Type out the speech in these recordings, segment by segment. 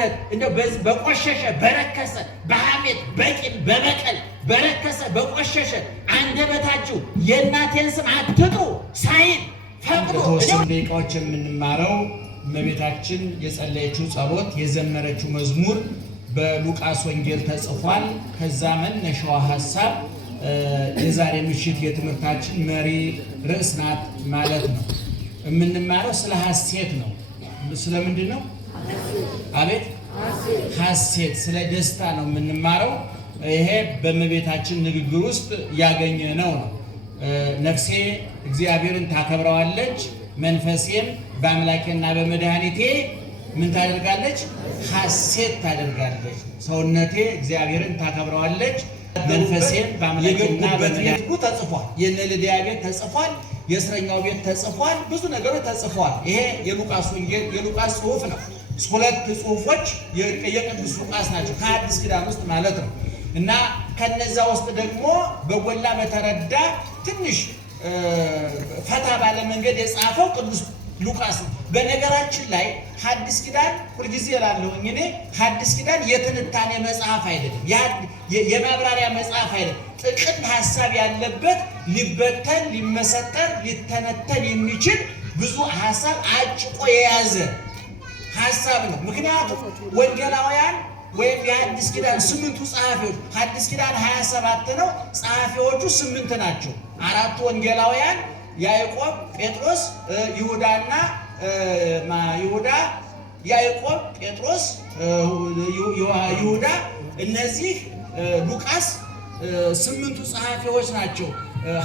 በእውነት እንደው በቆሸሸ በረከሰ በሐሜት በቂም በበቀል በረከሰ በቆሸሸ አንደበታችሁ የእናቴን ስም አትጥሩ ሳይል ፈቅዶ በተወሰኑ ደቂቃዎች የምንማረው እመቤታችን የጸለየችው ጸሎት የዘመረችው መዝሙር በሉቃስ ወንጌል ተጽፏል። ከዛ መነሻው ሐሳብ የዛሬ ምሽት የትምህርታችን መሪ ርዕስ ናት ማለት ነው። የምንማረው ስለ ሐሴት ነው። ስለምንድን ነው? አቤት ሐሴት፣ ስለ ደስታ ነው የምንማረው። ይሄ በእመቤታችን ንግግር ውስጥ ያገኘነው ነው። ነፍሴ እግዚአብሔርን ታከብረዋለች፣ መንፈሴም በአምላኬና በመድኃኒቴ ምን ታደርጋለች? ሐሴት ታደርጋለች። ሰውነቴ እግዚአብሔርን ታከብረዋለች፣ መንፈሴም በአምላኬና በመድኃኒቴ ተጽፏል። የነ ልድያ ቤት ተጽፏል፣ የእስረኛው ቤት ተጽፏል፣ ብዙ ነገሮች ተጽፏል። ይሄ የሉቃስ ወንጌል የሉቃስ ጽሑፍ ነው። ሁለት ጽሑፎች የቅዱስ ሉቃስ ናቸው ከአዲስ ኪዳን ውስጥ ማለት ነው። እና ከነዛ ውስጥ ደግሞ በጎላ በተረዳ ትንሽ ፈታ ባለ መንገድ የጻፈው ቅዱስ ሉቃስ ነው። በነገራችን ላይ ሐዲስ ኪዳን ሁልጊዜ እላለሁኝ እኔ ሐዲስ ኪዳን የትንታኔ መጽሐፍ አይደለም፣ የማብራሪያ መጽሐፍ አይደለም። ጥቅል ሐሳብ ያለበት ሊበተን ሊመሰጠር ሊተነተን የሚችል ብዙ ሐሳብ አጭቆ የያዘ ሐሳብ ነው። ምክንያቱም ወንጌላውያን ወይም የሐዲስ ኪዳን 8ቱ ጸሐፊዎች ሐዲስ ኪዳን 27 ነው፣ ጸሐፊዎቹ 8 ናቸው። 4ቱ ወንጌላውያን ያዕቆብ፣ ጴጥሮስ፣ ይሁዳና ያዕቆብ፣ ጴጥሮስ፣ ይሁዳ፣ እነዚህ ሉቃስ 8ቱ ጸሐፊዎች ናቸው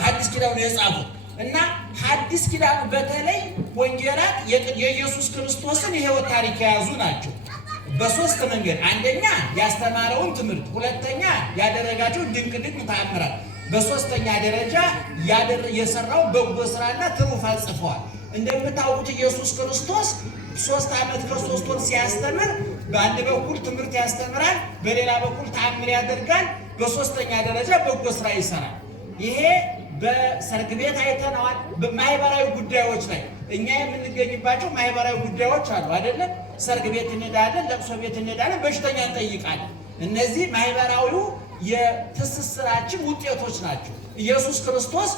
ሐዲስ ኪዳኑን የጻፉት። እና ሐዲስ ኪዳኑ በተለይ ወንጌላት የኢየሱስ ክርስቶስን የሕይወት ታሪክ የያዙ ናቸው በሶስት መንገድ። አንደኛ ያስተማረውን ትምህርት፣ ሁለተኛ ያደረጋቸው ድንቅ ተአምራት፣ በሶስተኛ ደረጃ የሰራው በጎ ስራና ትሩፋት ጽፈዋል። እንደምታውቁት ኢየሱስ ክርስቶስ 3 ዓመት ከ3 ወር ሲያስተምር በአንድ በኩል ትምህርት ያስተምራል፣ በሌላ በኩል ተአምር ያደርጋል፣ በሶስተኛ ደረጃ በጎ ስራ ይሰራል። ይሄ በሰርግ ቤት አይተነዋል። በማህበራዊ ጉዳዮች ላይ እኛ የምንገኝባቸው ማህበራዊ ጉዳዮች አሉ አይደለም? ሰርግ ቤት እንሄዳለን፣ ለቅሶ ቤት እንሄዳለን፣ በሽተኛ እንጠይቃለን። እነዚህ ማህበራዊው የትስስራችን ውጤቶች ናቸው። ኢየሱስ ክርስቶስ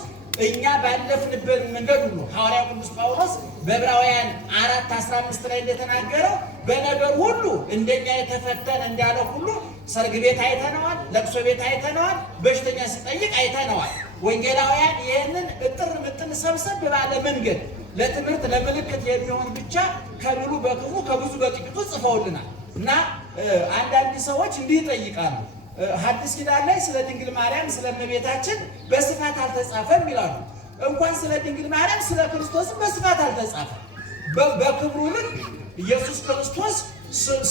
እኛ ባለፍንበት መንገድ ሁሉ ሐዋርያው ቅዱስ ጳውሎስ በዕብራውያን 4:15 ላይ እንደተናገረው በነገር ሁሉ እንደኛ የተፈተነ እንዳለ ሁሉ ሰርግ ቤት አይተነዋል፣ ለቅሶ ቤት አይተነዋል፣ በሽተኛ ሲጠይቅ አይተነዋል። ወንጌላውያን ይህንን እጥር ምጥን ሰብሰብ ባለ መንገድ ለትምህርት ለምልክት የሚሆን ብቻ ከብሉ በክፉ ከብዙ በጥቂቱ ጽፈውልናል። እና አንዳንድ ሰዎች እንዲህ ይጠይቃሉ፣ ሐዲስ ኪዳን ላይ ስለ ድንግል ማርያም ስለ እመቤታችን በስፋት አልተጻፈም ይላሉ። እንኳን ስለ ድንግል ማርያም ስለ ክርስቶስም በስፋት አልተጻፈም። በክብሩ ልክ ኢየሱስ ክርስቶስ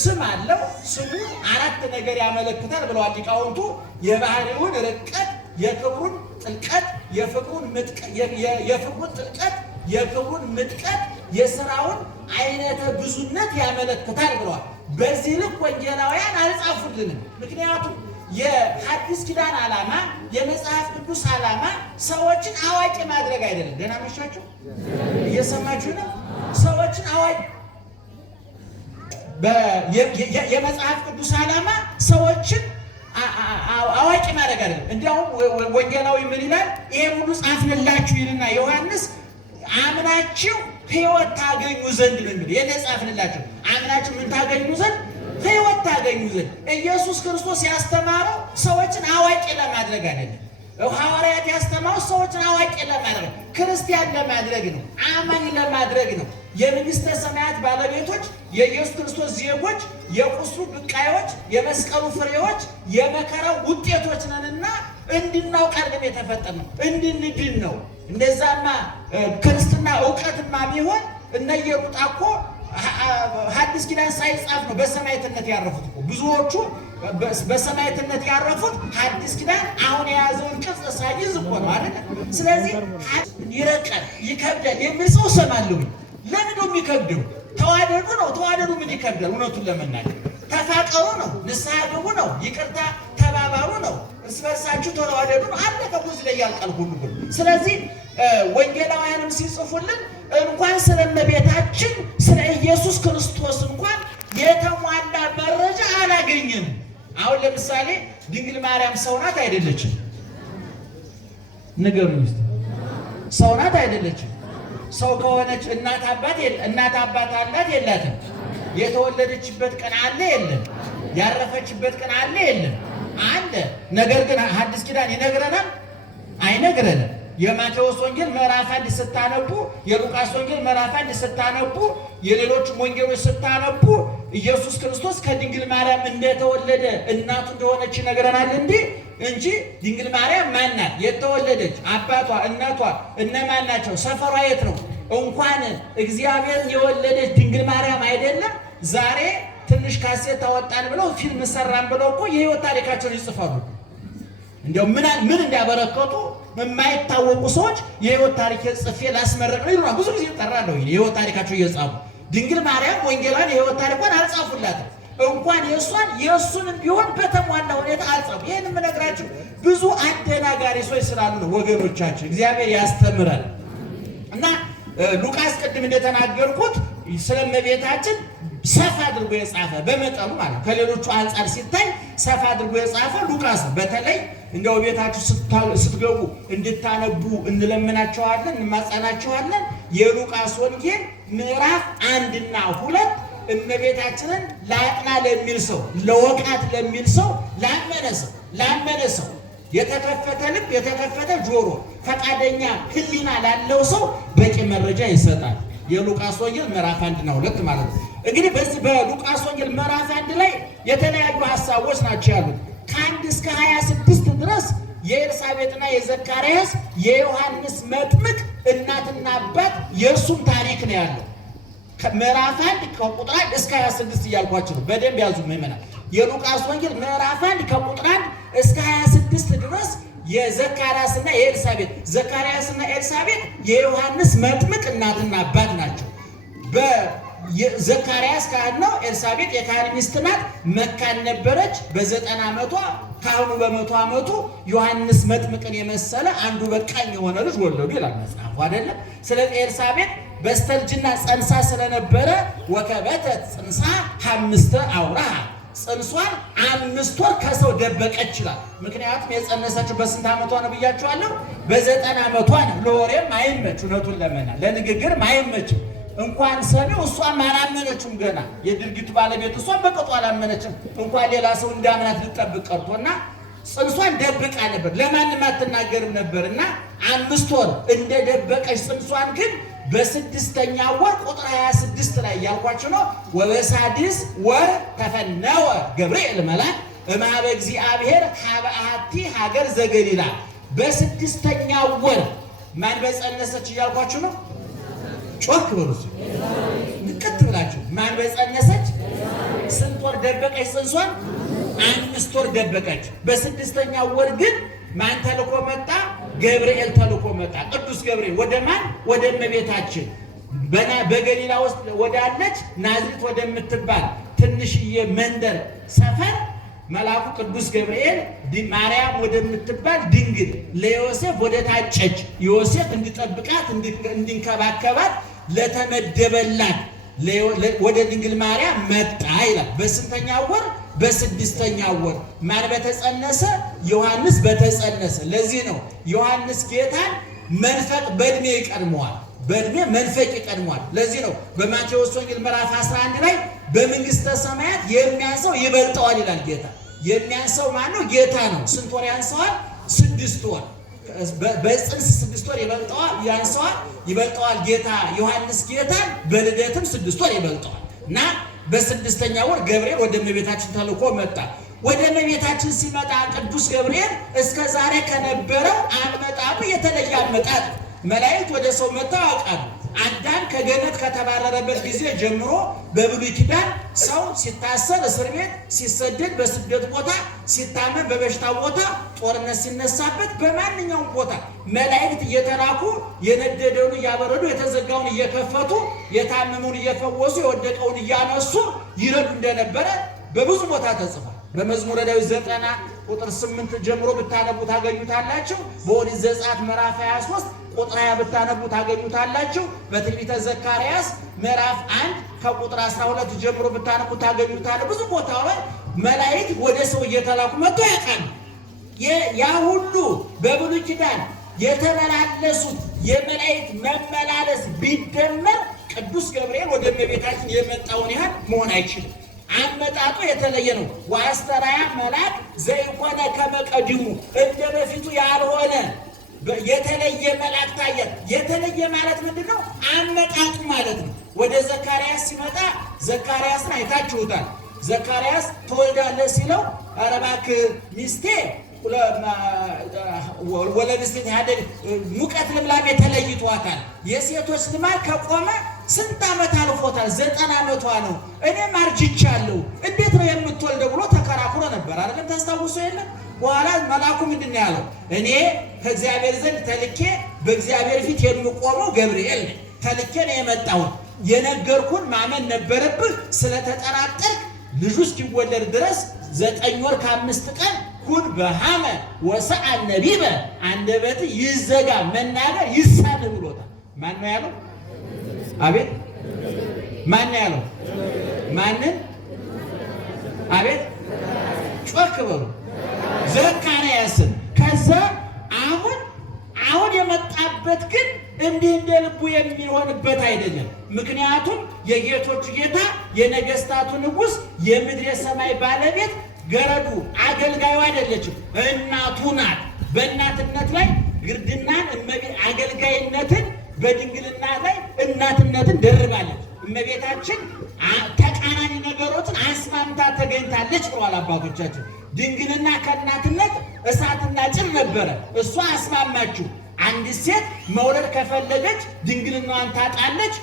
ስም አለው። ስሙ 4 ነገር ያመለክታል ብለዋል ሊቃውንቱ። የባህሪውን ርቀት፣ የክብሩን ጥልቀት፣ የፍቅሩን ጥልቀት፣ የክብሩን ምጥቀት፣ የሥራውን አይነተ ብዙነት ያመለክታል ብለዋል። በዚህ ልክ ወንጌላውያን አልጻፉልንም። ምክንያቱም የሐዲስ ኪዳን ዓላማ የመጽሐፍ ቅዱስ ዓላማ ሰዎችን አዋቂ ማድረግ አይደለም። ደህና መሻችሁ? እየሰማችሁ ነው? ሰዎችን አዋቂ የመጽሐፍ ቅዱስ ዓላማ ሰዎችን አዋቂ ማድረግ አይደለም። እንዲያውም ወንጌላዊ ምን ይላል? ይሄ ሁሉ ጻፍንላችሁ ይልና ዮሐንስ አምናችሁ ሕይወት ታገኙ ዘንድ ነው የሚል። የኔ ጻፍንላችሁ አምናችሁ ምን ታገኙ ዘንድ? ሕይወት ታገኙ ዘንድ። ኢየሱስ ክርስቶስ ያስተማረው ሰዎችን አዋቂ ለማድረግ አይደለም። ሐዋርያት ያስተማሩት ሰዎችን አዋቂ ለማድረግ ክርስቲያን ለማድረግ ነው፣ አማኝ ለማድረግ ነው። የመንግሥተ ሰማያት ባለቤቶች የኢየሱስ ክርስቶስ ዜጎች፣ የቁስሉ ብቃዮች፣ የመስቀሉ ፍሬዎች፣ የመከራው ውጤቶች ነንና እንድናውቅ አይደለም የተፈጠርነው፣ እንድንድን ነው። እንደዛማ ክርስትና እውቀትማ ቢሆን እነ ኢየሩጣ እኮ ሐዲስ ኪዳን ሳይጻፍ ነው በሰማዕትነት ያረፉት እኮ። ብዙዎቹ በሰማዕትነት ያረፉት ሐዲስ ኪዳን አሁን የያዘውን ቅርጽ ሳይይዝ እኮ ነው አይደል? ስለዚህ ይረቃል፣ ይከብዳል የሚል ሰው እሰማለሁ። ለምን ነው የሚከብደው? ተዋደዱ ነው። ተዋደዱ ምን ይከብዳል? እውነቱን ለመናገር ተፋቀሩ ነው፣ ንስሐ ግቡ ነው፣ ይቅርታ ተባባሉ ነው፣ እርስ በርሳችሁ ተዋደዱ ነው። አለቀ። ብዙ ላይ ያልቃል ሁሉ። ስለዚህ ወንጌላውያንም ሲጽፉልን እንኳን ስለ እመቤታችን ስለ ኢየሱስ ክርስቶስ እንኳን የተሟላ አሁን ለምሳሌ ድንግል ማርያም ሰው ናት አይደለችም? ንገሩኝ እስቲ። ሰው ናት አይደለችም? ሰው ከሆነች እናት አባት አላት የላትም? የተወለደችበት ቀን አለ የለም? ያረፈችበት ቀን አለ የለም? አለ። ነገር ግን ሐዲስ ኪዳን ይነግረናል አይነግረንም? የማቴዎስ ወንጌል ምዕራፍ 1 ስታነቡ፣ የሉቃስ ወንጌል ምዕራፍ 1 ስታነቡ፣ የሌሎች ወንጌሎች ስታነቡ ኢየሱስ ክርስቶስ ከድንግል ማርያም እንደተወለደ እናቱ እንደሆነች ይነግረናል እንጂ ድንግል ማርያም ማን ናት? የተወለደች አባቷ እናቷ እነማን ናቸው? ሰፈሯ የት ነው? እንኳን እግዚአብሔርን የወለደች ድንግል ማርያም አይደለም ዛሬ ትንሽ ካሴት ታወጣን ብለው ፊልም ሰራን ብለው እኮ የህይወት ታሪካቸውን ይጽፋሉ። እንደው ምን እንዳበረከቱ የማይታወቁ ሰዎች የህይወት ታሪክ ጽፌ ላስመረቅ ነው ይሉና ብዙ ጊዜ ይጠራሉ። የህይወት ታሪካቸው እየጻፉ ድንግል ማርያም ወንጌላን የህይወት ታሪኳን አልጻፉላትም። እንኳን የእሱንም ቢሆን በተሟላ ሁኔታ አልጻፉ። ይህን የምነግራችሁ ብዙ አደናጋሪ ሰዎች ስላሉ ነው ወገኖቻችን። እግዚአብሔር ያስተምራል። እና ሉቃስ ቅድም እንደተናገርኩት ስለ እመቤታችን ሰፋ አድርጎ የጻፈ በመጠኑ ማለት ከሌሎቹ አንጻር ሲታይ ሰፋ አድርጎ የጻፈ ሉቃስ ነው። በተለይ እንደው ቤታችሁ ስትገቡ እንድታነቡ እንለምናቸዋለን፣ እንማጸናቸዋለን። የሉቃስ ወንጌል ምዕራፍ 1 እና 2 እመቤታችንን ላጥና ለሚል ሰው፣ ለወቃት ለሚል ሰው፣ ላመነ ሰው የተከፈተ ልብ፣ የተከፈተ ጆሮ፣ ፈቃደኛ ሕሊና ላለው ሰው በቂ መረጃ ይሰጣል። የሉቃስ ወንጌል ምዕራፍ 1 እና 2 ማለት ነው። እንግዲህ በዚህ በሉቃስ ወንጌል ምዕራፍ 1 ላይ የተለያዩ ሐሳቦች ናቸው ያሉት። ከ1 እስከ 26 ድረስ የኤልሳቤጥና የዘካርያስ የዮሐንስ መጥምቅ እናትና አባት የእሱም ታሪክ ነው ያለው። ምዕራፍ 1 ከቁጥር 1 እስከ 26 እያልኳቸው ነው። በደንብ ያዙ ምዕመናን። የሉቃስ ወንጌል ምዕራፍ 1 ከቁጥር 1 እስከ 26 ድረስ የዘካርያስና የኤልሳቤጥ ዘካርያስና ኤልሳቤጥ የዮሐንስ መጥምቅ እናትና አባት ናቸው። ዘካርያስ ካህን ነው። ኤልሳቤጥ የካህን ሚስት ናት። መካን ነበረች። በ90 ዓመቷ ካህኑ በ100 ዓመቱ ዮሐንስ መጥምቅን የመሰለ አንዱ በቃኝ የሆነ ልጅ ወለዱ ይላል መጽሐፉ አይደለም። ስለዚህ ኤልሳቤጥ በስተርጅና ጸንሳ ስለነበረ ወከበተት ጽንሳ 5 አውራሃ ጽንሷን 5 ወር ከሰው ደበቀች ይላል። ምክንያቱም የጸነሰችው በስንት ዓመቷ ነው ብያችኋለሁ? በ90 ዓመቷ ነው። ለወሬም አይመች፣ እውነቱን ለመና ለንግግርም አይመችም። እንኳን ሰሚው እሷም አላመነችም። ገና የድርጊቱ ባለቤት እሷም በቅጡ አላመነችም። እንኳን ሌላ ሰው እንዳምናት ልጠብቅ ቀርቶና ጽንሷን ደብቃ ነበር፣ ለማንም አትናገርም ነበርና 5 ወር እንደደበቀች ጽንሷን ግን በ6ኛ ወር ቁጥር 26 ላይ ያልኳችሁ ነው። ወበሳድስ ወር ተፈነወ ገብርኤል መልአክ እምኀበ እግዚአብሔር ኀበ አሐቲ ሀገር ዘገሊላ። በ6ኛ ወር ማን በጸነሰች እያልኳችሁ ነው። ጮክ በሉ ንቀት ብላችሁ ማን በጸነሰች? ስንት ወር ደበቀች ጽንሷን? 5 ወር ደበቀች። በ6ኛው ወር ግን ማን ተልኮ መጣ? ገብርኤል ተልኮ መጣ። ቅዱስ ገብርኤል ወደ ማን? ወደ እመቤታችን በገሊላ ውስጥ ወዳለች ናዝሬት ወደምትባል ትንሽዬ መንደር ሰፈር መልአኩ ቅዱስ ገብርኤል ማርያም ወደምትባል ድንግል ለዮሴፍ ወደ ታጨች ዮሴፍ እንዲጠብቃት እንዲንከባከባት ለተመደበላት ወደ ድንግል ማርያም መጣ ይላል። በስንተኛው ወር? በ6ኛው ወር። ማን በተጸነሰ? ዮሐንስ በተጸነሰ። ለዚህ ነው ዮሐንስ ጌታን መንፈቅ በእድሜ ይቀድመዋል። በእድሜ መንፈቅ ይቀድመዋል። ለዚህ ነው በማቴዎስ ወንጌል ምዕራፍ 11 ላይ በመንግስተ ሰማያት የሚያንሰው ይበልጠዋል ይላል ጌታ። የሚያንሰው ማነው? ጌታ ነው። ስንት ወር ያንሰዋል? 6 ወር። በጽንስ 6 ወር ይበልጠዋል ጌታ ዮሐንስ ጌታን በልደትም 6 ወር ይበልጠዋል። እና በ6ኛ ወር ገብርኤል ወደ እመቤታችን ተልኮ መጣ። ወደ እመቤታችን ሲመጣ ቅዱስ ገብርኤል እስከ ዛሬ ከነበረው አመጣጡ የተለየ አመጣጥ። መላእክት ወደ ሰው መጥተው ያውቃሉ። አዳም ከገነት ከተባረረበት ጊዜ ጀምሮ በብሉይ ኪዳን ሰው ሲታሰር እስር ቤት፣ ሲሰደድ በስደት ቦታ፣ ሲታመም በበሽታ ቦታ፣ ጦርነት ሲነሳበት በማንኛውም ቦታ መላእክት እየተላኩ የነደደውን እያበረዱ የተዘጋውን እየከፈቱ የታመመውን እየፈወሱ የወደቀውን እያነሱ ይረዱ እንደነበረ በብዙ ቦታ ተጽፏል። በመዝሙረ ዳዊት 90 ቁጥር 8 ጀምሮ ብታነቡ ታገኙታላችሁ። በኦሪት ዘጸአት ምዕራፍ 23 ቁጥር 20 ብታነቡ ታገኙታላችሁ። በትንቢተ ዘካርያስ ምዕራፍ 1 ከቁጥር 12 ጀምሮ ብታነቡ ታገኙታላችሁ። ብዙ ቦታው ላይ መላእክት ወደ ሰው እየተላኩ መጥቶ ያውቃሉ። ያ ሁሉ በብሉይ ኪዳን የተመላለሱት የመላእክት መመላለስ ቢደመር ቅዱስ ገብርኤል ወደ እመቤታችን የመጣውን ያህል መሆን አይችልም። አመጣጡ የተለየ ነው። ወአስተርአያ መልአክ ዘይኮነ ከመ ቀዲሙ፣ እንደ በፊቱ ያልሆነ የተለየ መልአክ ታየ። የተለየ ማለት ምንድን ነው? አመጣጡ ማለት ነው። ወደ ዘካርያስ ሲመጣ ዘካርያስን አይታችሁታል። ዘካርያስ ትወልዳለህ ሲለው ኧረ እባክህ ሚስቴ ወለምስት ያደግ ሙቀት ልምላሜ ተለይቷታል። የሴቶች ልማድ ከቆመ ስንት ዓመት አልፎታል? 90 ዓመቷ ነው። እኔም አርጅቻለሁ፣ እንዴት ነው የምትወልደው ብሎ ተከራክሮ ነበር አይደለም? ታስታውሱ የለም? በኋላ መልአኩ ምንድን ነው ያለው? እኔ ከእግዚአብሔር ዘንድ ተልኬ በእግዚአብሔር ፊት የምቆመው ገብርኤል ነኝ። ተልኬ ነው የመጣሁት። የነገርኩን ማመን ነበረብህ። ስለተጠራጠርክ ልጁ እስኪወለድ ድረስ 9 ወር ከ5 ቀን ኩን በሃመ ወሰአ ነቢበ፣ አንደበት ይዘጋ መናገር ይሳል ብሎታል። ማን ነው ያለው? አቤት ማን ነው ያለው? ማንን? አቤት ጮክ በሉ። ዘካርያስን። ከዛ አሁን የመጣበት ግን እንዲህ እንደ ልቡ የሚሆንበት አይደለም። ምክንያቱም የጌቶቹ ጌታ የነገስታቱ ንጉሥ የምድር የሰማይ ባለቤት ገረዱ አገልጋዩ አይደለችም፣ እናቱ ናት። በእናትነት ላይ ግርድናን አገልጋይነትን በድንግልና ላይ እናትነትን ደርባለች። እመቤታችን ተቃራኒ ነገሮችን አስማምታ ተገኝታለች ብለዋል አባቶቻችን። ድንግልና ከእናትነት እሳትና ጭድ ነበረ፣ እሷ አስማማችሁ። አንድ ሴት መውለድ ከፈለገች ድንግልናዋን ታጣለች።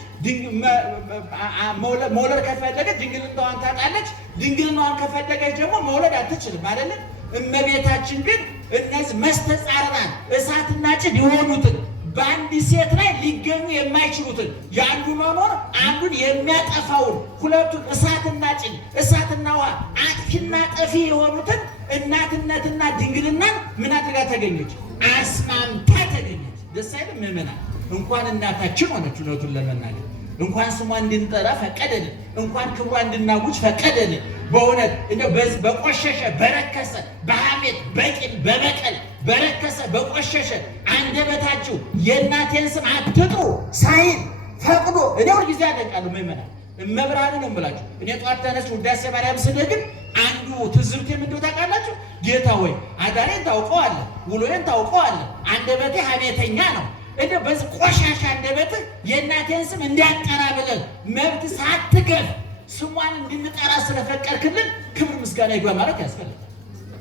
መውለድ ከፈለገች ድንግልናዋን ታጣለች። ድንግልናዋን ከፈለገች ደግሞ መውለድ አትችልም አይደለም። እመቤታችን ግን እነዚህ መስተጻርራን እሳትና ጭድ የሆኑትን በአንድ ሴት ላይ ሊገኙ የማይችሉትን የአንዱ መኖር አንዱን የሚያጠፋውን ሁለቱን እሳትና ጭድ እሳትና ውሃ አጥፊና ጠፊ የሆኑትን እናትነትና ድንግልናን ምን አድርጋ ተገኘች? አስማምታ ተገኘች። ደስ አይልም? ምዕመናን እንኳን እናታችን ሆነች። እውነቱን ለመናገር እንኳን ስሟ እንድንጠራ ፈቀደልን፣ እንኳን ክብሯ እንድናውጅ ፈቀደልን። በእውነት እንደው በቆሸሸ በረከሰ በሐሜት በቂም በበቀል በረከሰ በቆሸሸ አንደበታችሁ የእናቴን ስም አትጥሩ ሳይል ፈቅዶ እኔ ሁልጊዜ አደንቃለሁ ምዕመናን። እመብርሃንን ነው የምላችሁ። እኔ ጠዋት ተነስቼ ውዳሴ ማርያም ስደግም አንዱ ትዝብቴ ምንድነው ታውቃላችሁ? ጌታ ሆይ አዳሬን ታውቀዋለህ፣ ውሎዬን ታውቀዋለህ፣ አንደበቴ ሐሜተኛ ነው። እንደው በዚህ ቆሻሻ አንደበትህ የእናቴን ስም እንዳንጠራ ብለን መብት ሳትገፍ ስሟን እንድንጠራ ስለፈቀድክልን ክብር ምስጋና ይግባ ማለት ያስፈልጋል።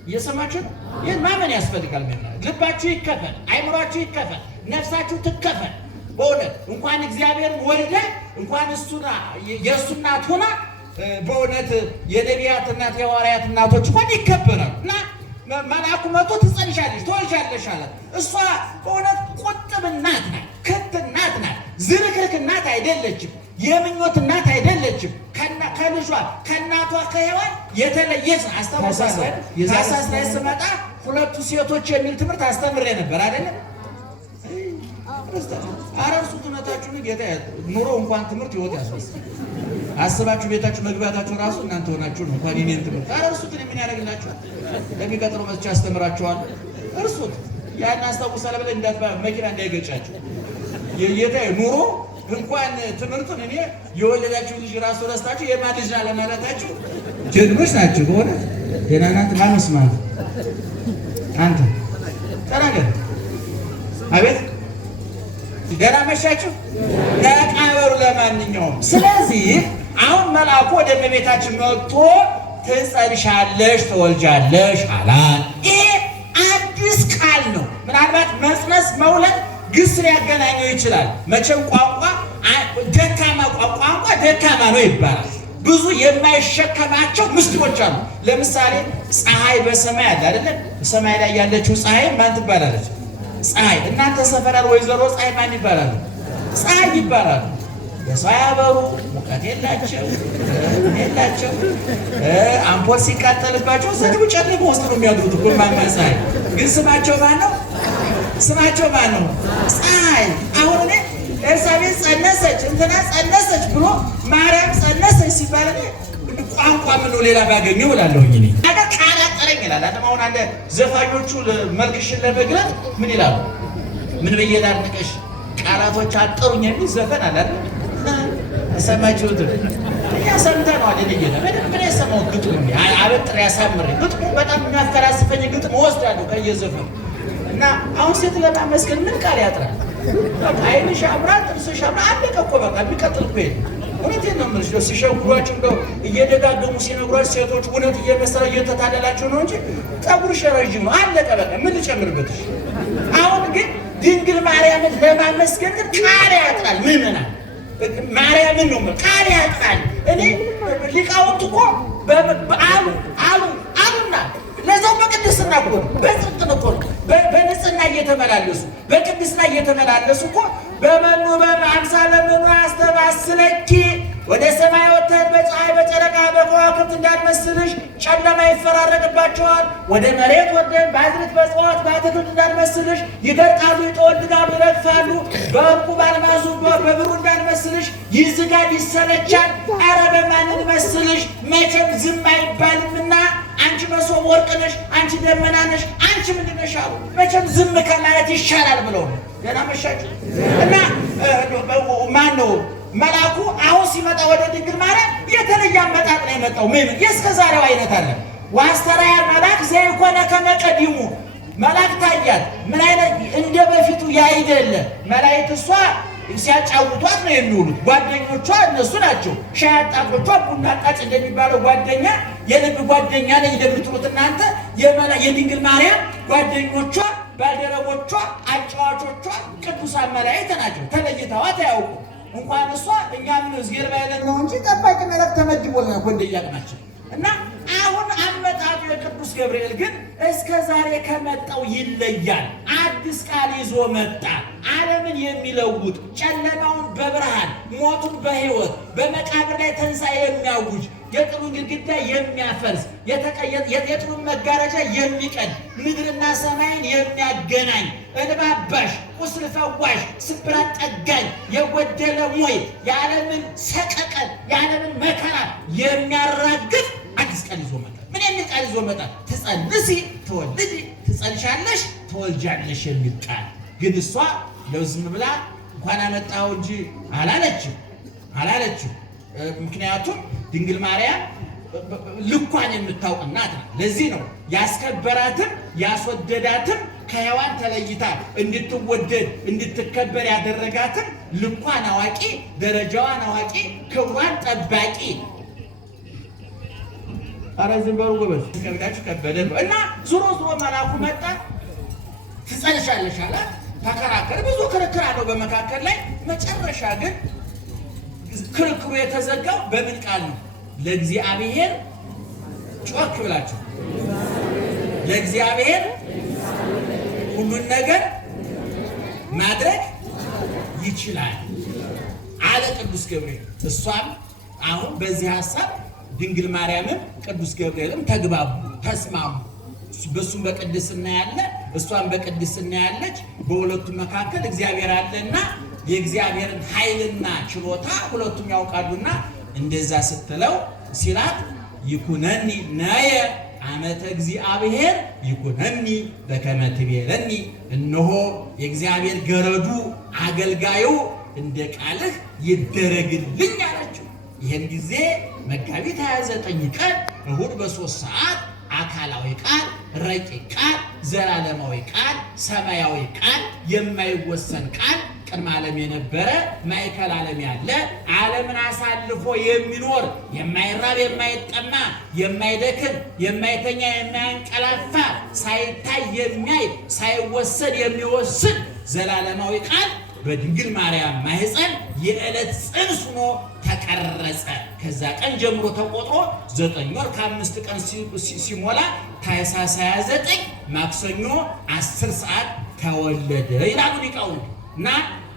እየሰማችሁ ነው? ይህን ማመን ያስፈልጋል። ልባችሁ ይከፈል፣ አይምሯችሁ ይከፈል፣ ነፍሳችሁ ትከፈል። በእውነት እንኳን እግዚአብሔርን ወልደ እንኳን እሱና የእሱ እናት ሆና በእውነት የነቢያት እናት የሐዋርያት እናቶች እንኳን ይከበራሉ። እና መልአኩ መጥቶ ትጸንሻለሽ ትወልጃለሽ አላት። እሷ በእውነት ቁጥብ እናት ናት፣ ክት እናት ናት፣ ዝርክርክ እናት አይደለችም፣ የምኞት እናት አይደለችም። ከልጇ ከእናቷ ከሔዋን የተለየች አስታውሳለሁ። ታኅሳስ ላይ ስመጣ ሁለቱ ሴቶች የሚል ትምህርት አስተምሬ ነበር አይደለም? አረሱ ትምህርታችሁን ጌታ ኑሮ እንኳን ትምህርት ይወት ያስመስል አስባችሁ ቤታችሁ መግባታችሁ ራሱ እናንተ ሆናችሁ ነው። እንኳን የኔን ትምህርት አረሱት ምን ያደርግላችኋል? ለሚቀጥለው መጥቻ አስተምራችኋል። እርሱት ያን አስታውሳለሁ ብለ መኪና እንዳይገጫችሁ የጌታ ኑሮ እንኳን ትምህርቱን እኔ የወለዳችሁ ልጅ ራሱ ረስታችሁ የማን ልጅ አለማለታችሁ ጀግኖች ናችሁ። በሆነ ደህና ናት ማመስማት አንተ ተናገር። አቤት ደህና መሻችሁ ተቃበሩ። ለማንኛውም ስለዚህ አሁን መልአኩ ወደ እመቤታችን መጥቶ ትጸንሻለሽ ትወልጃለሽ አላት። ይሄ አዲስ ቃል ነው። ምናልባት መጽነስ መውለድ ግስ ሊያገናኘው ይችላል። መቼም ቋንቋ ደካማ ቋንቋ ደካማ ነው ይባላል። ብዙ የማይሸከማቸው ምስጢሮች አሉ። ለምሳሌ ፀሐይ በሰማይ አለ አይደለም? በሰማይ ላይ ያለችው ፀሐይ ማን ትባላለች? ፀሐይ። እናንተ ሰፈራር ወይዘሮ ፀሐይ ማን ይባላሉ? ፀሐይ ይባላሉ። በሰው ያበሩ ሙቀት የላቸው አምፖል ሲቃጠልባቸው ዘድቡ ጨለማ ውስጥ ነው የሚያድሩት እኮ ማማሳይ። ግን ስማቸው ማን ነው? ስማቸው ማን ነው? ፀሐይ። አሁን እኔ ኤልሳቤጥ ጸነሰች እንትና ጸነሰች ብሎ ማርያም ጸነሰች ሲባል ቋንቋ ምን ሌላ ባገኘው እላለሁኝ እኔ ነገር ቃል አጠረኝ ይላል። አሁን አንድ ዘፋኞቹ መልክሽን ለመግለጥ ምን ይላሉ? ምን ብዬ ላድንቅሽ ቃላቶች አጠሩኝ የሚል ዘፈን አለ አይደል? ሰማችሁት? እኛ ሰምተነዋል። ምን የሰማው ግጥሙ አበጥሬ ያሳምሬ ግጥሙ በጣም የሚያፈላስፈኝ ግጥም ወስዳለሁ ከየዘፈኑ እና አሁን ሴት ለማመስገን ምን ቃል ያጥራል? ዓይንሽ ያምራል፣ ጥርስሽ ያምራል፣ አለቀ እኮ በቃ የሚቀጥል እኮ የለም። እውነቴን ነው የምልሽ። ሲሸጉሯችሁ እንደው እየደጋገሙ ሲነግሯችሁ ሴቶች እውነት እየመሰለ እየተታለላችሁ ነው እንጂ ፀጉርሽ ረዥም ነው፣ አለቀ በቃ። ምን ልጨምርበትሽ? አሁን ግን ድንግል ማርያምን ለማመስገን ግን ቃል ያጥራል። ምዕመናን ማርያምን ነው ቃል ያጥራል። እኔ ሊቃውንት እኮ አሉና ለዛው በቅድስና እኮ ነው፣ በጽድቅ እኮ ነው፣ በንጽህና እየተመላለሱ በቅድስና እየተመላለሱ እኮ በመኑ በአምሳለ መኑ አስተባስለኪ ወደ ሰማይ ወጥተን በፀሐይ በጨረቃ በከዋክብት እንዳንመስልሽ ጨለማ ይፈራረቅባቸዋል። ወደ መሬት ወርደን በአዝርዕት በእጽዋት በአትክልት እንዳንመስልሽ ይደርቃሉ፣ ይጠወልጋሉ፣ ይረግፋሉ። በዕንቁ በአልማዙ በብሩ እንዳንመስልሽ ይዝጋል፣ ይሰለቻል። ኧረ በማን እንመስልሽ? መቼም ዝም አይባልምና አንቺ መሶበ ወርቅ ነሽ፣ አንቺ ደመና ነሽ፣ አንቺ ምንድን ነሽ አሉ። መቼም ዝም ከማለት ይሻላል ብለው ነው። ገና መሻችሁ እና ማን ነው መልአኩ አሁን ሲመጣ ወደ ድንግል ማርያም የተለየ አመጣጥ ነው የመጣው። ምን የእስከ ዛሬው አይነት አለ። ዋስተራያ መልአክ ዘይኮነ ከመቀዲሙ መልአክ ታያት። ምን አይነት እንደ በፊቱ ያይደለ መላእክት እሷ ሲያጫውቷት ነው የሚውሉት። ጓደኞቿ እነሱ ናቸው። ሻይ አጣጮቿ፣ ቡና አጣጭ እንደሚባለው ጓደኛ፣ የልብ ጓደኛ ነኝ እንደምትሉት እናንተ የድንግል ማርያም ጓደኞቿ፣ ባልደረቦቿ፣ አጫዋቾቿ ቅዱሳን መላእክት ናቸው። ተለይተዋት አያውቁ። እንኳን እሷ እኛም እዝጌር ባይለን ነው እንጂ ጠባቂ መላእክት ተመድቦልናል እኮ እንደያቅማችን። እና አሁን አመጣጡ የቅዱስ ገብርኤል ግን እስከ ዛሬ ከመጣው ይለያል። አዲስ ቃል ይዞ መጣ። ዓለምን የሚለውጥ ጨለማውን በብርሃን ሞቱን በሕይወት በመቃብር ላይ ትንሣኤ የሚያውጅ የጥሉን ግድግዳ የሚያፈርስ የጥሉን መጋረጃ የሚቀድ ምድርና ሰማይን የሚያገናኝ እንባ አባሽ ቁስል ፈዋሽ ስብራት ጠጋኝ የጎደለ ሞይ የዓለምን ሰቀቀን የዓለምን መከራ የሚያራግፍ አዲስ ቃል ይዞ መጣ። ምን የሚል ቃል ይዞ መጣ? ትጸንሲ ትወልጂ፣ ትጸንሻለሽ ትወልጃለሽ የሚል ቃል። ግን እሷ ለዝም ብላ እንኳን አመጣው እንጂ አላለችም። ምክንያቱም ድንግል ማርያም ልኳን የምታውቅ እናት ናት። ለዚህ ነው ያስከበራትም ያስወደዳትም ከሔዋን ተለይታ እንድትወደድ እንድትከበር ያደረጋትም ልኳን አዋቂ፣ ደረጃዋን አዋቂ፣ ክብሯን ጠባቂ። ኧረ ዝም በሉ ጎበዝ፣ ከብዳችሁ ከበደ ነው። እና ዞሮ መልአኩ መጣ። ትጸንሻለሽ አላት። ተከራከረ። ብዙ ክርክር አለው በመካከል ላይ። መጨረሻ ግን ክርክሩ የተዘጋው በምን ቃል ነው? ለእግዚአብሔር ጮክ ብላችሁ ለእግዚአብሔር ሁሉን ነገር ማድረግ ይችላል አለ ቅዱስ ገብርኤል። እሷም አሁን በዚህ ሐሳብ ድንግል ማርያምም ቅዱስ ገብርኤልም ተግባቡ፣ ተስማሙ። በሱም በቅድስና ያለ እሷም በቅድስና ያለች፣ በሁለቱም መካከል እግዚአብሔር አለና የእግዚአብሔርን ኃይልና ችሎታ ሁለቱም ያውቃሉና እንደዛ ስትለው ሲላት ይኩነኒ ነየ አመተ እግዚአብሔር ይኩነኒ በከመ ትቤለኒ፣ እነሆ የእግዚአብሔር ገረዱ አገልጋዩ እንደ ቃልህ ይደረግልኝ አለችው። ይህን ጊዜ መጋቢት 29 ቀን እሁድ በ3 ሰዓት አካላዊ ቃል፣ ረቂቅ ቃል፣ ዘላለማዊ ቃል፣ ሰማያዊ ቃል፣ የማይወሰን ቃል፣ ቅድመ ዓለም የነበረ ማዕከል ዓለም ያለ ዓለምን አሳልፎ የሚኖር የማይራብ የማይጠማ የማይደክም የማይተኛ የማያንቀላፋ ሳይታይ የሚያይ ሳይወሰን የሚወስን ዘላለማዊ ቃል በድንግል ማርያም ማህፀን የዕለት ጽንስ ሆኖ ተቀረጸ። ከዛ ቀን ጀምሮ ተቆጥሮ 9 ወር ከ5 ቀን ሲሞላ ታኅሳስ 29 ማክሰኞ 10 ሰዓት ተወለደ ይላሉ ሊቃውንቱ። እና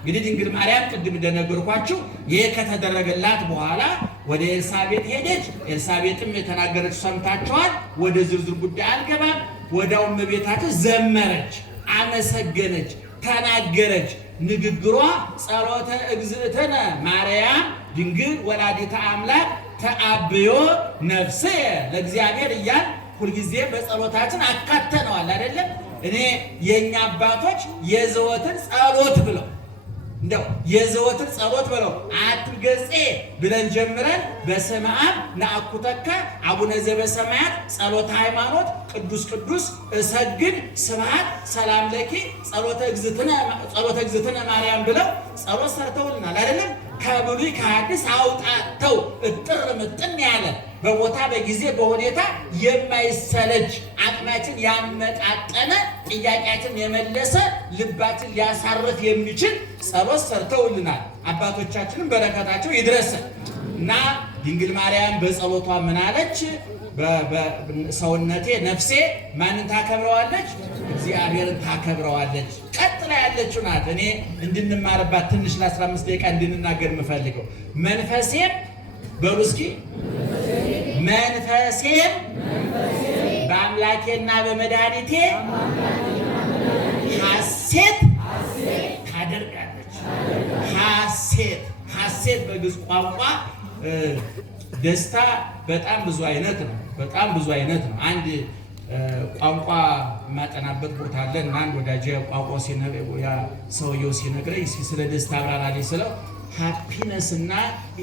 እንግዲህ ድንግል ማርያም ቅድም እንደነገርኳችሁ ይሄ ከተደረገላት በኋላ ወደ ኤልሳቤጥ ሄደች። ኤልሳቤጥም የተናገረች ሰምታችኋል። ወደ ዝርዝር ጉዳይ አልገባም። ወዲያውም እመቤታችን ዘመረች፣ አመሰገነች፣ ተናገረች። ንግግሯ ጸሎተ እግዝእትነ ማርያም ድንግል ወላዲተ አምላክ ተአብዮ ነፍስየ ለእግዚአብሔር እያል ሁልጊዜ በጸሎታችን አካተነዋል አይደለም። እኔ የኛ አባቶች የዘወትር ጸሎት ብለው እንደው የዘወትር ጸሎት ብለው አትገጼ ብለን ጀምረን በስመ አብ ነአኩተከ አቡነ ዘበሰማያት ጸሎተ ሃይማኖት ቅዱስ ቅዱስ እሰግድ ስብሐት ሰላም ለኪ ጸሎተ እግዝእትነ ማርያም ብለው ጸሎት ሰርተውልናል አይደለም። ከብሉይ ከሐዲስ አውጣተው እጥር ምጥን ያለ በቦታ በጊዜ በሁኔታ የማይሰለች አቅማችን ያመጣጠነ ጥያቄያችን የመለሰ ልባችን ሊያሳርፍ የሚችል ጸሎት ሰርተውልናል። አባቶቻችንም በረከታቸው ይድረሰን እና ድንግል ማርያም በጸሎቷ ምን አለች? በሰውነቴ ነፍሴ ማንን ታከብረዋለች? እግዚአብሔርን ታከብረዋለች። ቀጥላ ያለችው ናት። እኔ እንድንማርባት ትንሽ ለ15 ደቂቃ እንድንናገር የምፈልገው መንፈሴም በሉ እስኪ መንፈሴም በአምላኬና በመድኃኒቴ ሐሴት ታደርጋለች። ሐሴት በግዕዝ ቋንቋ ደስታ በጣም ብዙ አይነት ነው። በጣም ብዙ አይነት ነው። አንድ ቋንቋ የማጠናበት ቦታ አለ እና አንድ ወዳጄ ቋንቋው ሰውየው ሲነግረኝ ስለ ደስታ አብራራልኝ ስለው ሃፒነስ እና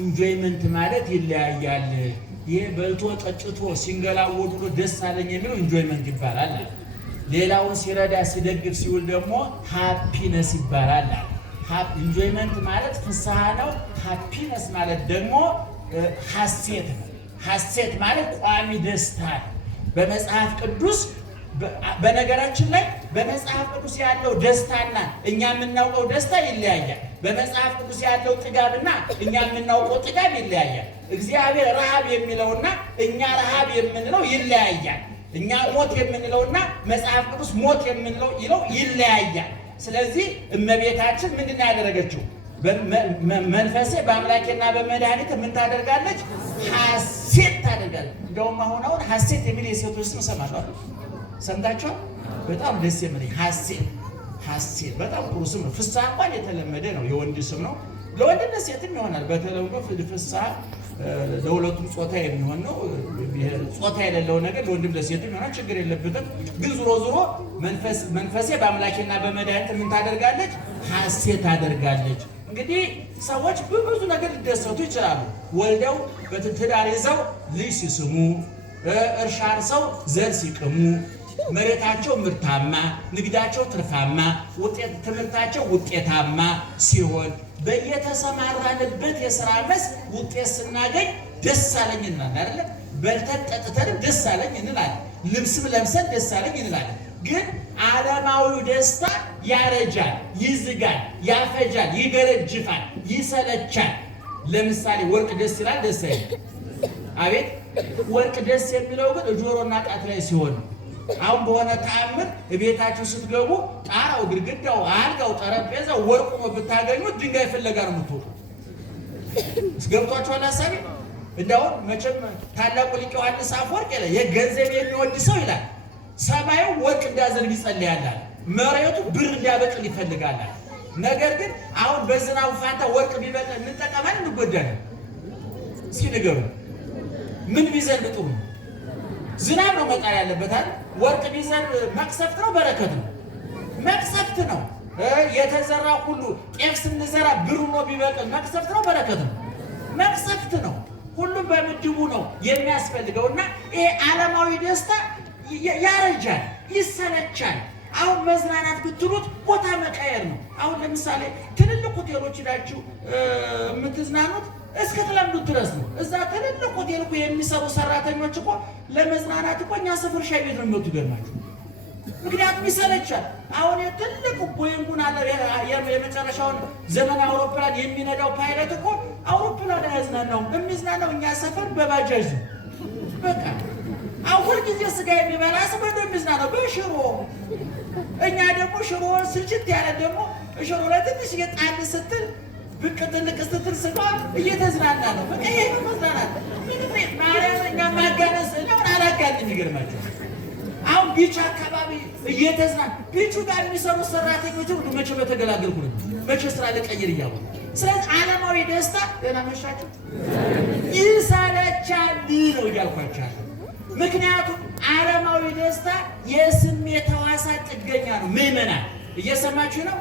ኢንጆይመንት ማለት ይለያያል። ይሄ በልቶ ጠጭቶ ሲንገላወድ ብሎ ደስ አለኝ የሚለው ኢንጆይመንት ይባላል። ሌላውን ሲረዳ ሲደግፍ ሲውል ደግሞ ሃፒነስ ይባላል። ኢንጆይመንት ማለት ፍስሐ ነው። ሃፒነስ ማለት ደግሞ ሐሴት ነው። ሐሴት ማለት ቋሚ ደስታ ነው። በመጽሐፍ ቅዱስ በነገራችን ላይ በመጽሐፍ ቅዱስ ያለው ደስታና እኛ የምናውቀው ደስታ ይለያያል። በመጽሐፍ ቅዱስ ያለው ጥጋብና እኛ የምናውቀው ጥጋብ ይለያያል። እግዚአብሔር ረሃብ የሚለውና እኛ ረሃብ የምንለው ይለያያል። እኛ ሞት የምንለውና መጽሐፍ ቅዱስ ሞት የምንለው ይለያያል። ስለዚህ እመቤታችን ምንድን ነው ያደረገችው? መንፈሴ በአምላኬና በመድኃኒቴ ምን ታደርጋለች? ሐሴት ታደርጋለች። እንደውም አሁን ሐሴት የሚል የሴቶች ስም እሰማለሁ። ሰምታችኋል? በጣም ደስ የሚል ሐሴት በጣም ጥሩ ስም ነው። ፍስሐ እንኳን የተለመደ ነው፣ የወንድ ስም ነው። ለወንድ ለሴትም ይሆናል። በተለምዶ ፍስሐ ለሁለቱም ጾታ የሚሆን ነው። ጾታ የሌለው ነገር ለወንድም ለሴትም ይሆናል፣ ችግር የለበትም። ግን ዙሮ መንፈሴ በአምላኬና በመድኃኒቴ ምን ታደርጋለች? ሐሴት ታደርጋለች። እንግዲህ ሰዎች በብዙ ነገር ሊደሰቱ ይችላሉ። ወልደው በትዳር ይዘው ልጅ ሲስሙ፣ እርሻ አርሰው ዘር ሲቅሙ፣ መሬታቸው ምርታማ፣ ንግዳቸው ትርፋማ፣ ትምህርታቸው ውጤታማ ሲሆን በየተሰማራንበት የሥራ መስክ ውጤት ስናገኝ ደስ አለኝ እንላለን አይደለ? በልተን ጠጥተንም ደስ አለኝ እንላለን። ልብስም ለብሰን ደስ አለኝ እንላለን። ግን ዓለማዊው ደስታ ያረጃል፣ ይዝጋል፣ ያፈጃል፣ ይገረጅፋል፣ ይሰለቻል። ለምሳሌ ወርቅ ደስ ይላል፣ ደስ አይልም? አቤት! ወርቅ ደስ የሚለው ግን ጆሮና ጣት ላይ ሲሆን፣ አሁን በሆነ ተአምር ቤታችሁ ስትገቡ ጣራው፣ ግድግዳው፣ አልጋው፣ ጠረጴዛው ወርቅ ሆኖ ብታገኙት ድንጋይ ፍለጋ ነው የምትወጡ። ገብቷችኋል ሀሳቤ? እንደውም መቼም ታላቁ ሊቅ ዮሐንስ አፈወርቅ የገንዘብ የሚወድ ሰው ይላል ሰማዩ ወርቅ እንዳዘንብ ይጸልያል፣ መሬቱ ብር እንዲያበቅል ይፈልጋል። ነገር ግን አሁን በዝናቡ ፋንታ ወርቅ ቢበቅል እንጠቀማለን እንጎዳለን? እስኪ ንገሩ። ምን ቢዘንብ ጥሩ ነው? ዝናብ ነው መጣል ያለበታል። ወርቅ ቢዘንብ መቅሰፍት ነው በረከት ነው? መቅሰፍት ነው። የተዘራ ሁሉ ጤፍ ስንዘራ ብሩ ነው ቢበቅል መቅሰፍት ነው በረከት ነው? መቅሰፍት ነው። ሁሉም በምድቡ ነው የሚያስፈልገውና ይሄ ዓለማዊ ደስታ ያረጃል፣ ይሰለቻል። አሁን መዝናናት ብትሉት ቦታ መቀየር ነው። አሁን ለምሳሌ ትልልቅ ሆቴሎች ሄዳችሁ የምትዝናኑት እስከ ተለምዱት ድረስ ነው። እዛ ትልልቅ ሆቴል እኮ የሚሰሩ ሰራተኞች እኮ ለመዝናናት እኮ እኛ ሰፈር ሻይ ቤት ነው የሚወጡ ይገርማችሁ። ምክንያቱም ይሰለቻል። አሁን ትልቅ ቦይንጉን አለ የመጨረሻውን ዘመን አውሮፕላን የሚነዳው ፓይለት እኮ አውሮፕላን አያዝናናውም። የሚዝናናው እኛ ሰፈር በባጃጅ ነው። በቃ አሁን ጊዜ ስጋ የሚበላ ሰው በሚዝናናው በሽሮ። እኛ ደግሞ ሽሮ ስልችት ያለ ደግሞ እሾህ ላይ ትንሽ ጣል ስትል ብቅ ጥልቅ ስትል ስጋ እየተዝናና ነው። በቃ ይሄ ነው መዝናናት። ምንም ማርያም እኛ ማጋነስ ነው አላጋን የሚገርማቸው አሁን ቢቹ አካባቢ እየተዝናና ቢቹ ጋር የሚሰሩ ሰራተኞች ሁሉ መቼ በተገላገልኩ ነው መቼ ስራ ልቀይር እያሉ። ስለዚህ ዓለማዊ ደስታ ደህና መሻቸው ይሰለቻል ነው እያልኳቸው። ምክንያቱም ዓለማዊ ደስታ የስሜት ሕዋሳት ጥገኛ ነው። ምዕመናን እየሰማችሁ ነው?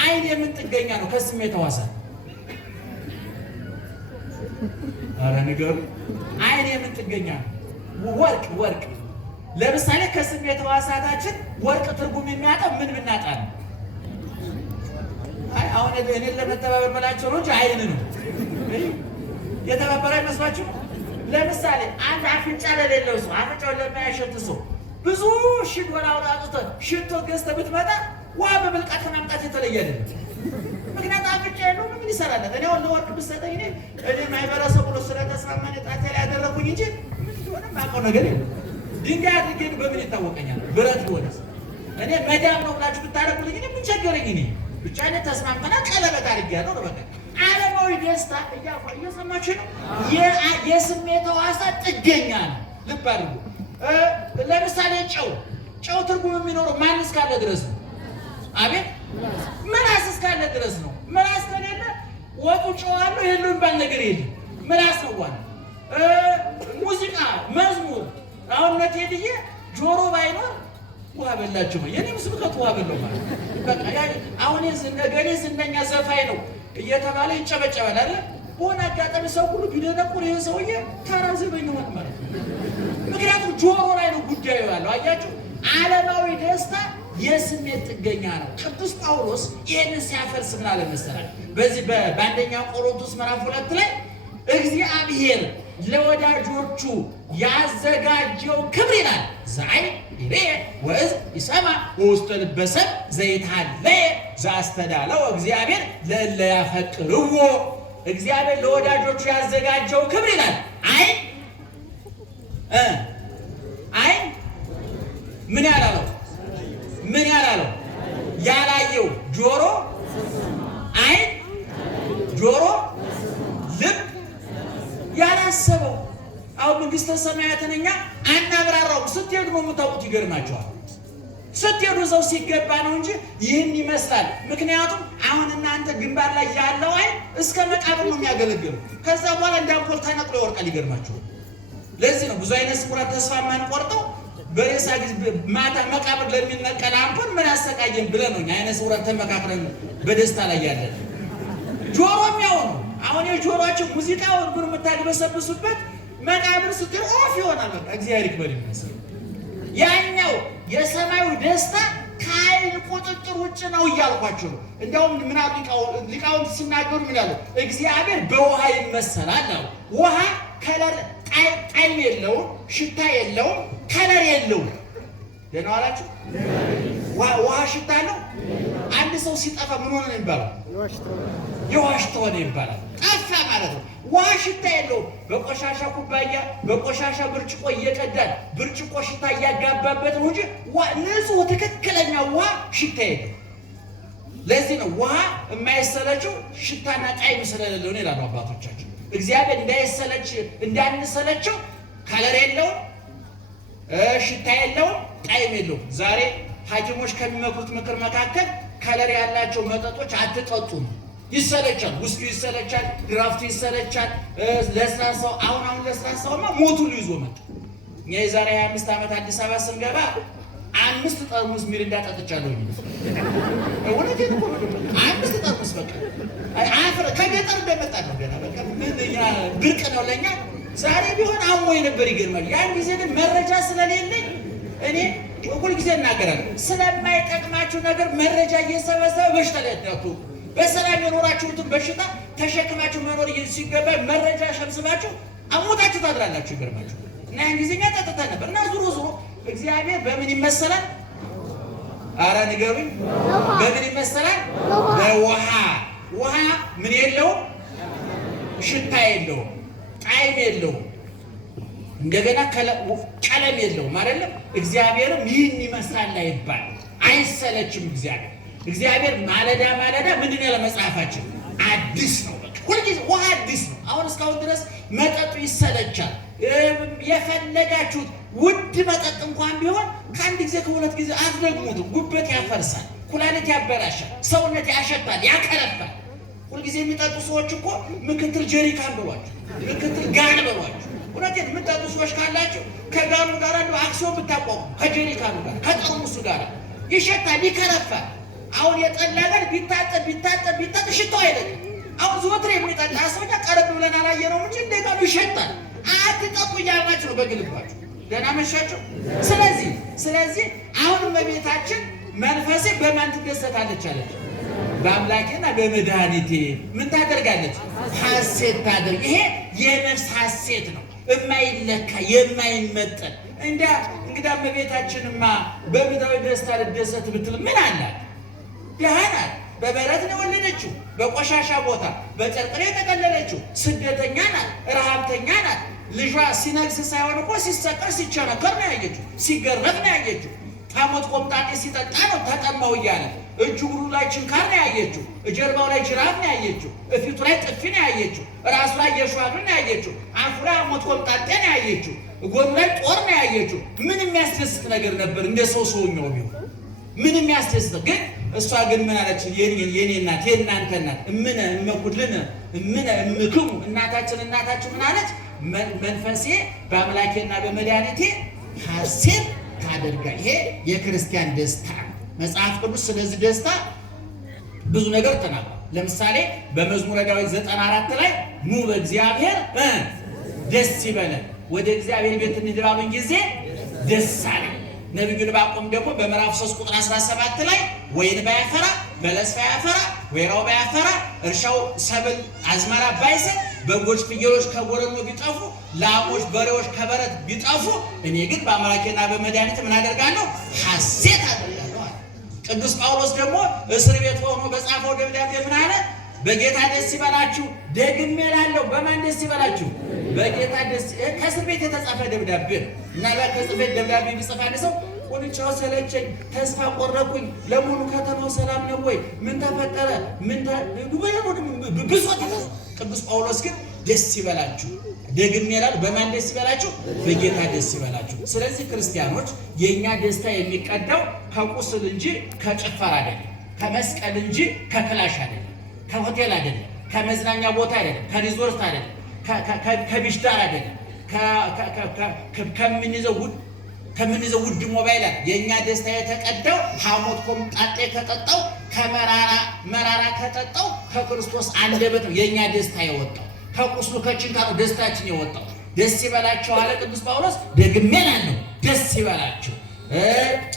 አይን የምን ጥገኛ ነው? ከስሜት ሕዋሳት አረ ንገሩ። አይን የምን ጥገኛ ነው? ወርቅ ለምሳሌ ከስሜት ሕዋሳታችን ወርቅ ትርጉም የሚያጠብ ምን ብናጣ ነው? አይ አሁን እኔን ለመተባበር መላቸው ነው እንጂ አይን ነው የተባበረ አይመስላችሁ? ለምሳሌ አንድ አፍንጫ ለሌለው ሰው አፍንጫውን ለማያሸት ሰው ብዙ ሺህ $1000 አውጥተህ ሽቶ ገዝተህ ብትመጣ ውሃ በብልቃት ከማምጣት የተለየ አይደለም። ምክንያቱም አፍንጫ ያለው ምን ይሰራለት? እኔ አሁን ለወርቅ ብትሰጠኝ እኔ ማህበረሰቡ ነው ስለተስማማኝ ጣቴ ላይ ያደረኩኝ እንጂ ምን እንደሆነ የማውቀው ነገር የለም። ድንጋይ አድርጌ በምን ይታወቀኛል? ብረት ሆነ እኔ መዳም ነው ብላችሁ ብታደርጉልኝ ምን ቸገረኝ? እኔ ብቻ እኔ ተስማምተና ቀለበት አድርጌያለሁ ነው በቃ። ዓለማዊ ደስታ እየሰማችሁ ነው። የስሜት ሕዋሳት ጥገኛ ነው። ልብ አድርጉ። ለምሳሌ ጨው ትርጉም የሚኖረው ማን እስካለ ድረስ ነው? አቤት ምላስ እስካለ ድረስ ነው። ምላስ ከሌለ ወጡ ጨው አለው የለው የሚባል ነገር የለም። ምላስ ነው ዋና። ሙዚቃ፣ መዝሙር አሁን ነቴድዬ ጆሮ ባይኖር ውሃ በላችሁ ነው። የኔም ስብከት ውሃ በለው ማለት በቃ አሁን ገሌ ዝነኛ ዘፋኝ ነው እየተባለ ይጨበጨባል አይደል? በሆነ አጋጣሚ ሰው ሁሉ ቢደነቁር ይሄ ሰውዬ ተራ ዘበኛ ሆነ ማለት ነው። ምክንያቱም ጆሮ ላይ ነው ጉዳዩ ያለው። አያችሁ፣ ዓለማዊ ደስታ የስሜት ጥገኛ ነው። ቅዱስ ጳውሎስ ይህንን ሲያፈርስ ምን አለ መሰላል? በዚህ በአንደኛ ቆሮንቶስ ምዕራፍ 2 ላይ እግዚአብሔር ለወዳጆቹ ያዘጋጀው ክብር ይላል ዘአይን ይሬ ወእዝ ይሰማ ወውስተ ልበ ሰብእ ዘይትሃለየ ዘአስተዳለው እግዚአብሔር ለእለ ያፈቅርዎ። እግዚአብሔር ለወዳጆቹ ያዘጋጀው ክብር ይላል አይን ምን ያላለው ያላየው ጆሮ አይን ጆሮ ልብ ያላሰበው። አሁን መንግስተ ሰማያትን እኛ አናብራራውም። ስትሄዱ ነው የምታውቁት። ይገርማቸዋል። ስትሄዱ እዛው ሲገባ ነው እንጂ ይህን ይመስላል። ምክንያቱም አሁን እናንተ ግንባር ላይ ያለው አይን እስከ መቃብር ነው የሚያገለግለው። ከዛ በኋላ እንደ አምፖል ተነቅሎ ይወርቃል። ይገርማቸዋል። ለዚህ ነው ብዙ አይነት ስኩራት ተስፋ የማንቆርጠው። በሬሳ ጊዜ ማታ መቃብር ለሚነቀል አምፖል ምን አሰቃየን ብለን ነው አይነ ስውራት ተመካክረን በደስታ ላይ ያለን። ጆሮም ያው ነው። አሁን የጆሮአችሁ ሙዚቃውን ብር የምታግበሰብሱበት መቃብር ስትል ኦፍ ይሆናል። በቃ እግዚአብሔር ይክበር ይመስል። ያኛው የሰማዩ ደስታ ከአይን ቁጥጥር ውጭ ነው እያልኳቸው ነው። እንዲያውም ምናሉ ሊቃውንት ሲናገሩ ምን ያሉ እግዚአብሔር በውሃ ይመሰላል አሉ። ውሃ ከለር ጣዕም የለውም፣ ሽታ የለውም፣ ከለር የለውም። ደህና ዋላችሁ። ውሃ ሽታ አለው። አንድ ሰው ሲጠፋ ምን ሆነ ነው የሚባለው? የዋሽታ ሆነ ይባላል። ጠፋ ማለት ነው። ውሃ ሽታ የለውም። በቆሻሻ ኩባያ በቆሻሻ ብርጭቆ እየቀዳን ብርጭቆ ሽታ እያጋባበት ነው እንጂ ንጹህ ትክክለኛ ውሃ ሽታ የለው። ለዚህ ነው ውሃ የማይሰለችው ሽታና ጣዕም ስለሌለው ነው ይላሉ አባቶቻችን። እግዚአብሔር እንዳንሰለቸው ከለር የለውም፣ ሽታ የለውም፣ ጣዕም የለውም። ዛሬ ሐኪሞች ከሚመክሩት ምክር መካከል ከለር ያላቸው መጠጦች አትጠጡ ነው። ይሰለቻል። ውስኪ ይሰለቻል፣ ድራፍቱ ይሰለቻል፣ ለስላሳው አሁን ለስላሳውማ ሞቱን ይዞ መጣ። እኛ የዛሬ 25 ዓመት አዲስ አበባ ስንገባ 5 ጠርሙስ ሚሪንዳ ጠጥቻለሁ። እውነቴን እኮ ነው። 5 ጠርሙስ በቃ አፍረ ከገጠር እንደመጣ ነው ገና በቃ ምንኛ ብርቅ ነው ለኛ። ዛሬ ቢሆን አሞኝ ነበር። ይገርማል። ያን ጊዜ ግን መረጃ ስለሌለኝ እኔ ሁልጊዜ እናገራለሁ፣ ስለማይጠቅማችሁ ነገር መረጃ እየሰበሰበ በሽታ ላይ አትዳቱ። በሰላም የኖራችሁትን በሽታ ተሸክማችሁ መኖር ሲገባ መረጃ ሸምስባችሁ አሞታችሁ ታድራላችሁ። ይገርማችሁ። እና ያን ጊዜኛ ጠጥተን ነበር። እና ዙሮ እግዚአብሔር በምን ይመሰላል? አረ ንገሩኝ። በምን ይመሰላል? በውሃ። ውሃ ምን የለውም? ሽታ የለውም፣ ጣዕም የለውም፣ እንደገና ቀለም የለውም አይደለም። እግዚአብሔርም ይህን ይመስላል አይባል፣ አይሰለችም። እግዚአብሔር እግዚአብሔር ማለዳ ማለዳ ምንድን ነው ለመጽሐፋችን አዲስ ነው። በቃ ሁልጊዜ ውሃ አዲስ ነው። አሁን እስካሁን ድረስ መጠጡ ይሰለቻል። የፈለጋችሁት ውድ መጠጥ እንኳን ቢሆን ከአንድ ጊዜ ከሁለት ጊዜ አትደግሙትም። ጉበት ያፈርሳል፣ ኩላሊት ያበላሻል፣ ሰውነት ያሸታል፣ ያከረፋል። ሁልጊዜ የሚጠጡ ሰዎች እኮ ምክትል ጀሪካን ብሏቸው፣ ምክትል ጋን ብሏቸው። እውነቴን የምጠጡ ሰዎች ካላቸው ከጋኑ ጋር እንደው አክሲዮን ብታቋቁሙ ከጀሪካኑ ጋር ከጠርሙሱ ጋር ይሸታል፣ ይከረፋል። አሁን የጠላ ጋር ቢታጠብ ሽታው አይደለም። አሁን ዘወትር የሚጠጣ ሰው ቀረብ ብለን አላየነውም እንጂ እንደጋኑ ይሸታል። አትጠጡ እያልናችሁ ነው በግልባችሁ። ደህና መሻችሁ። ስለዚህ አሁን እመቤታችን መንፈሴ በማን ትደሰታለች አለች? በአምላኬና በመድኃኒቴ ምን ታደርጋለች? ሐሴት ታደርግ። ይሄ የነፍስ ሐሴት ነው፣ የማይለካ የማይመጠን። እንግዳ እመቤታችንማ በምድራዊ ደስታ ልደሰት ብትል ምን አላት? ደሃ ናት። በበረት ነው የወለደችው፣ በቆሻሻ ቦታ በጨርቅ ላይ የተቀለለችው ስደተኛ ናት፣ ረሃብተኛ ናት። ልጇ ሲነግስ ሳይሆን እኮ ሲሰቀል ሲቸነከር ነው ያየችው፣ ሲገረፍ ነው ያየችው። ታሞት ቆምጣጤ ሲጠጣ ነው ተጠማው እያለ እጁ እግሩ ላይ ችንካር ነው ያየችው፣ ጀርባው ላይ ጅራፍ ነው ያየችው፣ እፊቱ ላይ ጥፊ ነው ያየችው፣ ራሱ ላይ የሸዋዱ ነው ያየችው፣ አፉ ላይ ሞት ቆምጣጤ ነው ያየችው፣ ጎኑ ላይ ጦር ነው ያየችው። ምን የሚያስደስት ነገር ነበር? እንደ ሰውኛው ቢሆን ምን የሚያስደስት ግን እሷ ግን ምን አለች? የኔ እናት የእናንተ እናት እምነ እመኩልነ እምነ እምክሙ እናታችን ምን አለች? መንፈሴ በአምላኬና በመድኃኒቴ ሐሴት ታደርጋ። ይሄ የክርስቲያን ደስታ ነው። መጽሐፍ ቅዱስ ስለዚህ ደስታ ብዙ ነገር ተናግሯል። ለምሳሌ በመዝሙረ ዳዊት 94 ላይ ኑ በእግዚአብሔር ደስ ይበለን፣ ወደ እግዚአብሔር ቤት እንሂድ ባሉኝ ጊዜ ደስ አለኝ። ነቢዩ ዕንባቆም ደግሞ በምዕራፍ 3 ቁጥር 17 ላይ ወይን ባያፈራ በለስ ባያፈራ ወይራው ባያፈራ እርሻው ሰብል አዝመራ ባይሰጥ በጎች ፍየሎች ከጎረኖ ቢጠፉ ላሞች በሬዎች ከበረት ቢጠፉ እኔ ግን በአምላኬና በመድኃኒቴ ምን አደርጋለሁ? ሐሴት አደርጋለሁ አለ። ቅዱስ ጳውሎስ ደግሞ እስር ቤት ሆኖ በጻፈው ደብዳቤ ምን አለ? በጌታ ደስ ይበላችሁ። ደግሜ እላለሁ በማን ደስ ይበላችሁ? በጌታ ደስ። ከእስር ቤት የተጻፈ ደብዳቤ ነው እና ከእስር ቤት ደብዳቤ ቢጽፍ አንድ ሰው ቁንጫው ሰለቸኝ፣ ተስፋ ቆረኩኝ፣ ለሙሉ ከተማው ሰላም ነው ወይ? ምን ተፈጠረ? ብሶት። ቅዱስ ጳውሎስ ግን ደስ ይበላችሁ፣ ደግሜ እላለሁ በማን ደስ ይበላችሁ? በጌታ ደስ ይበላችሁ። ስለዚህ ክርስቲያኖች የእኛ ደስታ የሚቀዳው ከቁስል እንጂ ከጭፈራ አይደለም፣ ከመስቀል እንጂ ከክላሽ አይደለም፣ ከሆቴል አይደለም፣ ከመዝናኛ ቦታ አይደለም፣ ከሪዞርት አይደለም፣ ከቢሽዳር አይደለም፣ ከምንይዘው ውድ ሞባይል። የእኛ ደስታ የተቀዳው ሐሞት ቆምጣጤ ከጠጣው ከመራራ ከጠጣው ከክርስቶስ አንደበት ነው የእኛ ደስታ የወጣው። ከቁስሉ ከችንካሩ ደስታችን የወጣው። ደስ ይበላችሁ አለ ቅዱስ ጳውሎስ። ደግሜ እላለሁ ደስ ይበላችሁ።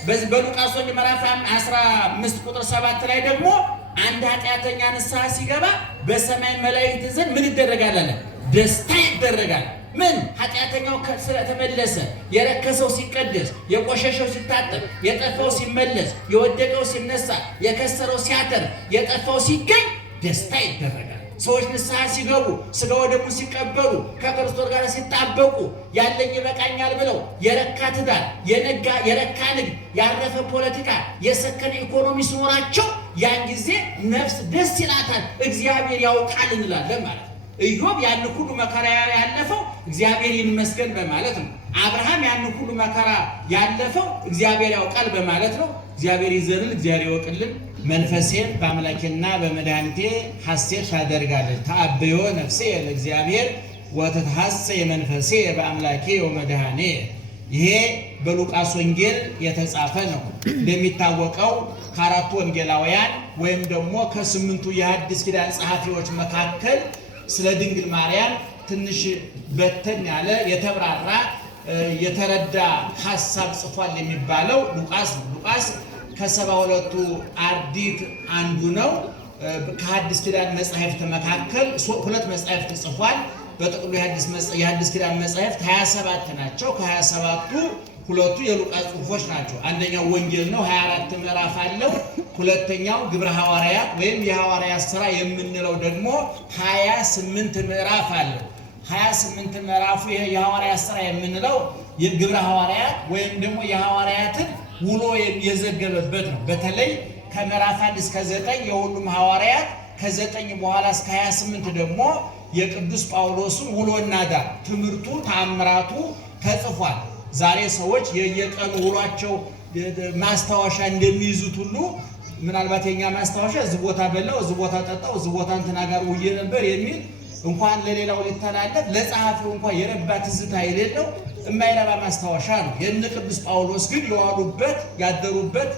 በዚህ በሉቃስ ወንጌል ምዕራፍ 15 ቁጥር 7 ላይ ደግሞ አንድ ኃጢአተኛ ንስሐ ሲገባ በሰማይ መላእክት ዘንድ ምን ይደረጋል አለ? ደስታ ይደረጋል። ምን? ኃጢአተኛው ስለተመለሰ፣ የረከሰው ሲቀደስ፣ የቆሸሸው ሲታጠብ፣ የጠፋው ሲመለስ፣ የወደቀው ሲነሳ፣ የከሰረው ሲያተር፣ የጠፋው ሲገኝ ደስታ ይደረጋል። ሰዎች ንስሐ ሲገቡ፣ ሥጋ ወደሙን ሲቀበሉ፣ ከክርስቶስ ጋር ሲጣበቁ፣ ያለኝ ይበቃኛል ብለው የረካ ትዳር፣ የረካ ንግድ፣ ያረፈ ፖለቲካ፣ የሰከነ ኢኮኖሚ ሲኖራቸው ያን ጊዜ ነፍስ ደስ ይላታል። እግዚአብሔር ያውቃል እንላለን ማለት ነው። ኢዮብ ያን ሁሉ መከራ ያለፈው እግዚአብሔር ይመስገን በማለት ነው። አብርሃም ያን ሁሉ መከራ ያለፈው እግዚአብሔር ያውቃል በማለት ነው። እግዚአብሔር ይዘንል፣ እግዚአብሔር ይወቅልን። መንፈሴን በአምላኬና በመድኃኒቴ ሐሴት ታደርጋለች። ተአብዮ ነፍሴ ለእግዚአብሔር ወተትሐሰይ መንፈሴ በአምላኬ ወመድኃኔ። ይሄ በሉቃስ ወንጌል የተጻፈ ነው። እንደሚታወቀው ከአራቱ ወንጌላውያን ወይም ደግሞ ከ8ቱ የሐዲስ ኪዳን ጸሐፊዎች መካከል ስለ ድንግል ማርያም ትንሽ በተን ያለ የተብራራ የተረዳ ሐሳብ ጽፏል የሚባለው ሉቃስ ነው። ሉቃስ ከ72ቱ አርድእት አንዱ ነው። ከሐዲስ ኪዳን መጻሕፍት መካከል 2 መጻሕፍት ጽፏል። በጥቅሉ የሐዲስ ኪዳን መጻሕፍት 27 ናቸው። ከ27ቱ 2ቱ የሉቃስ ጽሑፎች ናቸው። አንደኛው ወንጌል ነው፣ 24 ምዕራፍ አለው። ሁለተኛው ግብረ ሐዋርያት ወይም የሐዋርያት ሥራ የምንለው ደግሞ 28 ምዕራፍ አለው። 28 ምዕራፉ የሐዋርያት ሥራ የምንለው የግብረ ሐዋርያት ወይም ደግሞ የሐዋርያትን ውሎ የዘገበበት ነው። በተለይ ከምዕራፍ 1 እስከ 9 የሁሉም ሐዋርያት፣ ከ9 በኋላ እስከ 28 ደግሞ የቅዱስ ጳውሎስም ውሎና ዳር ትምህርቱ ተአምራቱ ተጽፏል። ዛሬ ሰዎች የየቀኑ ውሏቸው ማስታወሻ እንደሚይዙት ሁሉ ምናልባት የኛ ማስታወሻ እዚህ ቦታ በላው፣ እዚህ ቦታ ጠጣው፣ እዚህ ቦታ እንትና ጋር ውዬ ነበር የሚል እንኳን ለሌላው ሊተላለፍ ለጸሐፊው እንኳን የረባ ትዝታ የሌለው የማይረባ ማስታወሻ ነው። የእነ ቅዱስ ጳውሎስ ግን የዋሉበት ያደሩበት